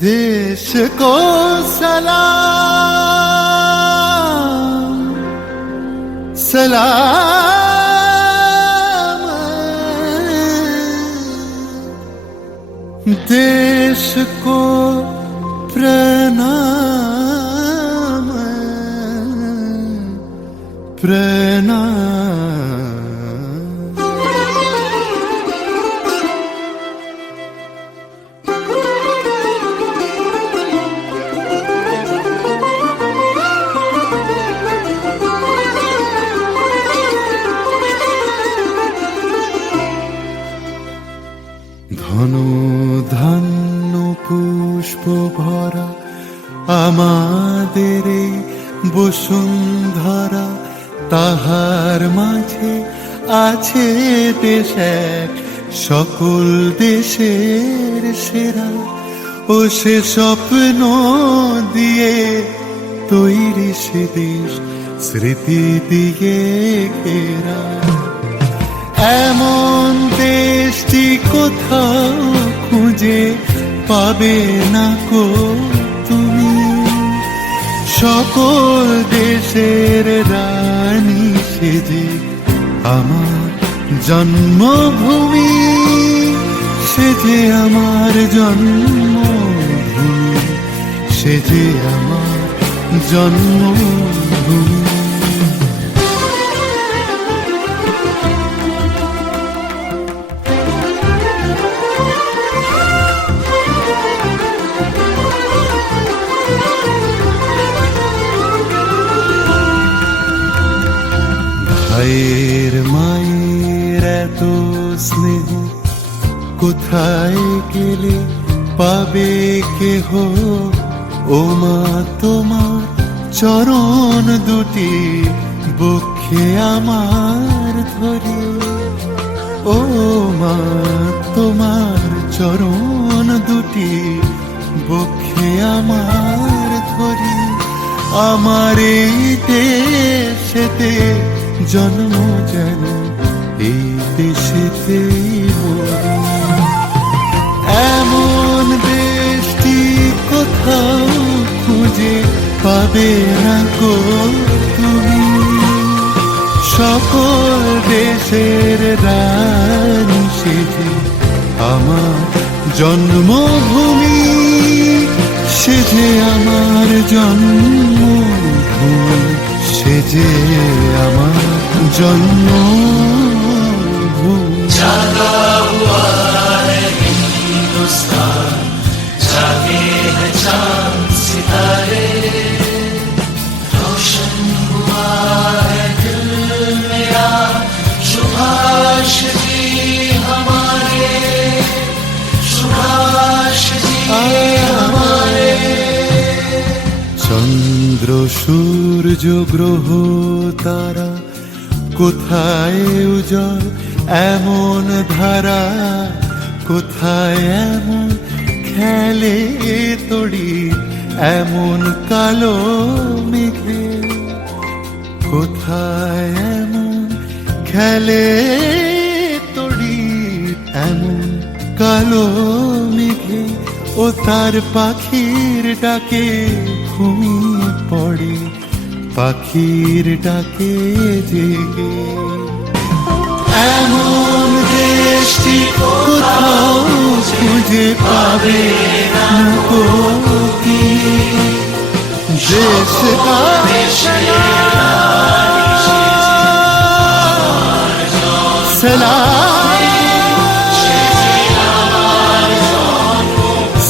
देश को सलाम सलाम, देश को प्रणाम प्रणाम। ঘন ধান্য পুষ্প ভরা আমাদের এই বসুন্ধরা, তাহার মাঝে আছে দেশ এক সকল দেশের সেরা। ও সে স্বপ্ন দিয়ে তৈরি সে দেশ স্মৃতি দিয়ে ঘেরা। এমন দেশটি কোথাও খুঁজে পাবে না কো তুমি, সকল দেশের রানী সেজে আমার জন্মভূমি, সেজে আমার জন্মভূমি, সেজে আমার জন্মভূমি। ভাইয়ের মায়ের এত স্নেহ কোথায় গেলে পাবে কেহ, ও মা তোমার চরণ দুটি বক্ষে আমার ধরে। ও মা তোমার চরণ দুটি বক্ষে আমার ধরে। আমার এই দেশেতে জন্ম যেন এই দেশেতেই মরি। এমন দেশটি কোথাও খুঁজে পাবে না গো তুমি। সকল দেশের রানী সেজে আমার জন্মভূমি, সেজে আমার জন্মভূমি, সেজে আমার জন্মভূমি। जागा हुआ है हिंदुस्तान, जागे हैं चांद सितारे, रोशन हुआ है दिल मेरा, सुभाष जी हमारे, सुभाष जी हमारे। চন্দ্র সূর্য গ্রহ তারা কোথায় উজ্জ্বল এমন ধারা, কোথায় এমন খেলে তড়ি এমন কালো মেঘে, কোথায় এমন খেলে তড়ি এমন কালো মেঘে। ও তার পাখির ডাকে ঘুমিয়ে পড়ে, পাখির ডাকে জেগে। এমন দেশটি কোথাও খুঁজে পাবে না গো কি। দেশ का सलाम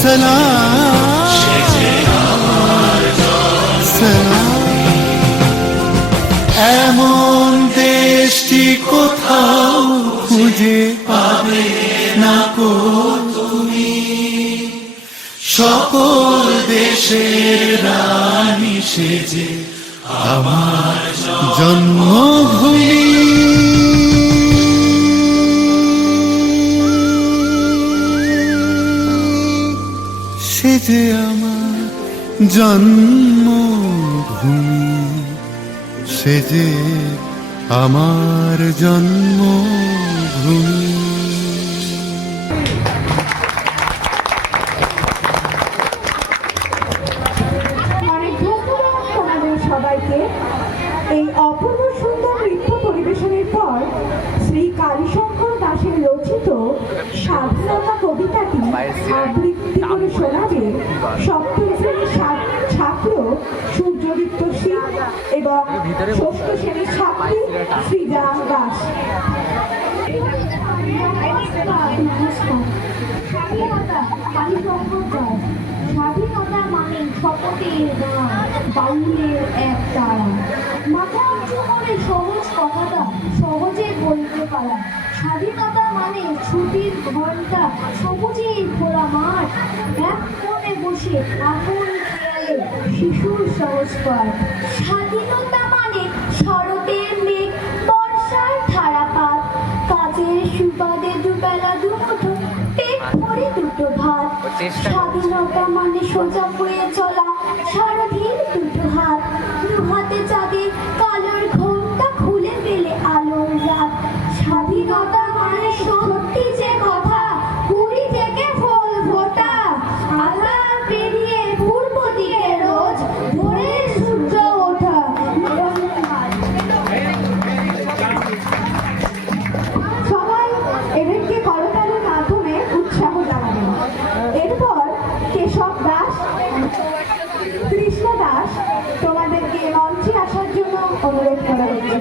सलाम सलाम। এমন দেশটি কোথাও খুঁজে পাবে না গো তুমি। সকল দেশের রানী সেজে আমার জন্মভূমি, সেজে আমার জন্মভূমি, সেজে আমার জন্মভূমি। অনেক ধন্যবাদ তোমাদের সবাইকে। এই অপূর্ব সুন্দর নৃত্য পরিবেশনের পর শ্রী কালীশঙ্কর দাসের রচিত স্বাধীনতা কবিতাটি আবৃত্তি করে শোনাবে সপ্তম শ্রেণীর ছাত্র সূর্যদীপ্ত সিং এবং ষষ্ঠ শ্রেণীর ছাত্রী শ্রীজা দাস। স্বাধীনতা মানে শপথের গান, বাউলের এক তারা, মাথা উঁচু করে সহজ কথাটা সহজে বলতে পারা। স্বাধীনতা মানে ছুটির ঘন্টা, সবুজের খোলা মাঠ, এক কোণে বসে আপন খেয়ালে শিশুর সহজ পাঠ। স্বাধীনতা মানে শরতের মেঘ, বর্ষার ধারাপাত, কাজের সুবাদে দুবেলা দুমুঠো পেট ভরে দুটো ভাত। স্বাধীনতা মানে সোজা হয়ে চলা, সারাদিন দুটো হাত, দু হাতে চাঁদে কালোর ঘোমটা খুলে ফেলে আলোর রাত। স্বাধীনতা মানে সত্যি যে কথা, কুড়ি থেকে ফল ফোটা, আধার পেরিয়ে পূর্ব দিকে রোজ ভোরের সূর্য ওঠা। সবাই এদেরকে করতালির মাধ্যমে উৎসাহ জানাবেন। এরপর কেশব দাস, কৃষ্ণ দাস তোমাদেরকে মঞ্চে আসার জন্য অনুরোধ করা হচ্ছে।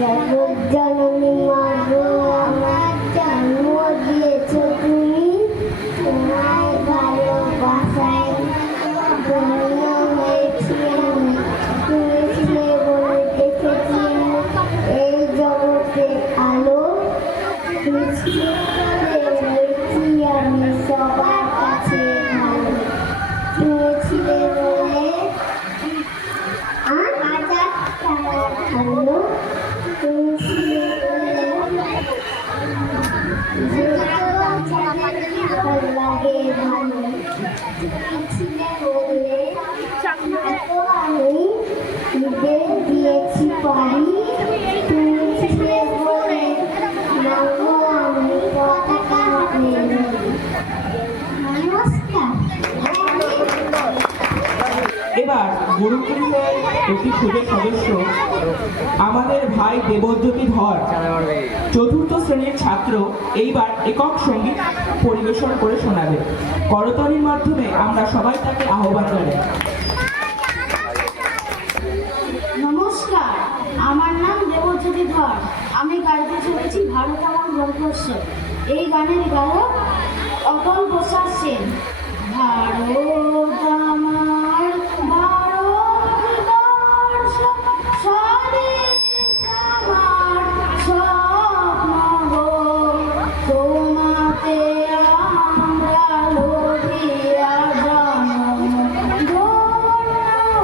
জগজ্জননী মা গো, আমার জন্ম দিয়েছ তুমি, তোমায় ভালোবাসায় ধন্য হয়েছি আমি। তুমি ছিলে বলে দেখেছি এই জগতে আলো, হয়েছি আমি সবার কাছে ভালো। তুমি ছিলে বলে আজাদ তারা ভালো, তুমি ছিলে ছিলে বলে এত আমি ঈদের দিয়েছি পারি, তুমি ছিলে বলে নামবো আমি পতাকা মেলে। নমস্কার। এবার গুরুকুলের একটি ক্ষুদে সদস্য আমাদের ভাই দেবজ্যোতি ধর চতুর্থ শ্রেণীর ছাত্র এইবার একক সঙ্গীত পরিবেশন করে শোনাবে। করতালির মাধ্যমে আমরা সবাই তাকে আহ্বান জানাই। নমস্কার, আমার নাম দেবজ্যোতি ধর। আমি গাইতে চলেছি ভারত আমার গর্বস্য। এই গানের গায়ক অটল প্রসাদ সেন। ভারত আমার ভারতবর্ষ, স্বদেশ আমার স্বপ্ন গো, তোমাতে আমরা লোভিয়া জন্ম, ধন্য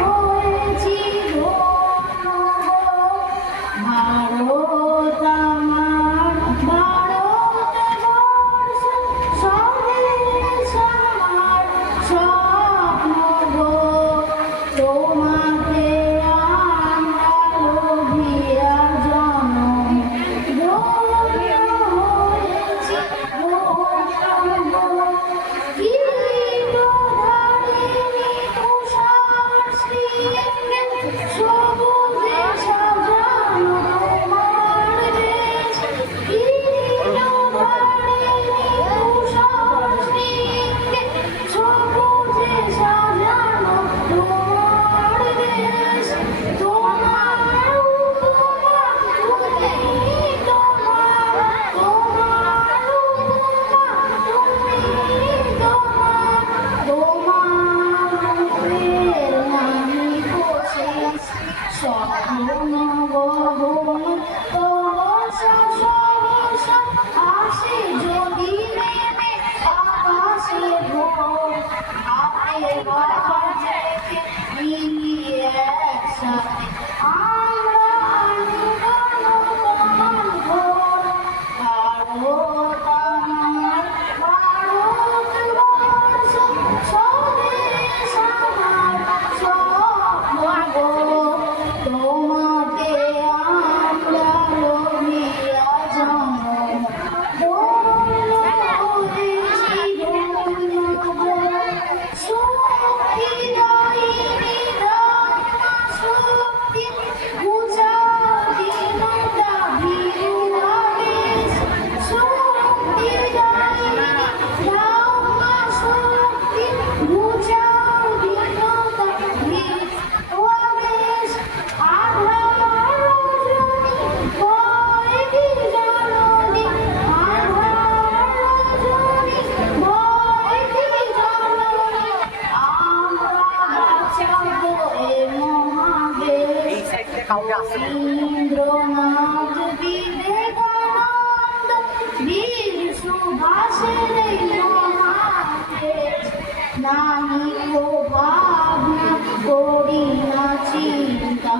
হয়েছি ধন্য গো। ভারত আমার ভারতবর্ষ, স্বদেশ আমার স্বপ্ন গো, তোমাতে আমরা লোভিয়া জন্ম, ধন্য হয়েছি ধন্য গো। কিরীটধারিণী তুষার শৃঙ্গে, সবুজে সাজানো তোমার দেশ। কিরীটধারিণী তুষার শৃঙ্গে, সবুজে সাজানো তোমার দেশ। তোমার উপমা তুমি, তোমার তোমার উপমা তুমি, তোমার রূপের নামি কোশেষ। স্বপ্ন গহন তহসা সহসা আসে যদি নেমে আকাশে ভোর। হাতে হাত রেখে মিলিয়ে একসাথে আমরা আলিঙ্গন তোমার ঘোর। ভারত আমার ভারতবর্ষ, স্বদেশ আমার স্বপ্ন গো, তোমাতে আমরা লোভিয়া জন্ম, ধন্য হয়েছি ধন্য গো। শক্তিদায়িনী ব্রহ্মা শক্তি, ভুজাদীনতা ভীরু আবেশ। শক্তিদায়িনী ব্রহ্মা শক্তি, ভুজাদীনতা ভীরু আবেশ। আধার রজনী ভয় কি জননী, আধার রজনী ভয় কি জননী, আমরা বাঁচাবো এ মহাদেশ। রবীন্দ্রনাথ বিবেকানন্দ বীর সুভাষের এই মহাদেশ। নাহি কো ভাবনা করি না চিন্তা,